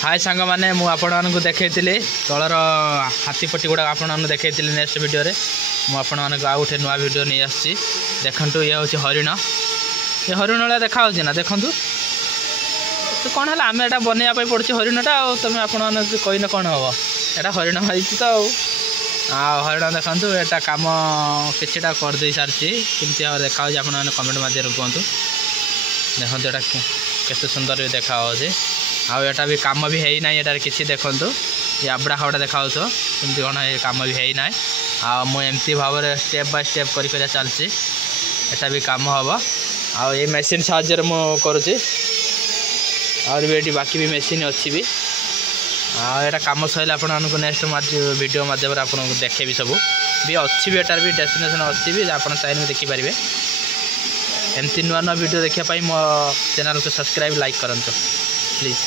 हाय सांग मैंने मुझे देखी तलर हाथीपट्टी गुड़ा आपको देखी नेक्स्ट वीडियो मुझे आउ गए नुआ वीडियो नहीं आसी देखु ये हूँ हरिण ये हरिण भाया देखा ना देखु तो कौन है आम एटा बनवाई पड़े हरिणटा तुम आपन कौन हम एटा हरिण होती तो हरिण देखु एटा कम किटा करदे सारी कमी देखा आप कमेंट मध्यम कहतु देखो एटा केते सुंदर भी देखा आउ एटा भी काम भी है ना एटार किसी देखु ये आबड़ा हावड़ा देखा कमी कौन ये कम भी है ना आमती भाव स्टेप बाय स्टेप कर चलती एटा भी कम हम आ ये मेसीन साहाଯ୍य मु करुँची और भी ये बाकी भी मेसीन अच्छी भी आटा कम सर आपको नेक्स्ट वीडियो मध्यम आपको देखेबी सब भी अच्छी भी एटार भी डेस्टिनेशन अच्छी भी आप चाहे देखिपारे एमती नुआ नुआ वीडियो देखापी मो चैनल को सब्सक्राइब लाइक करंतु प्लीज।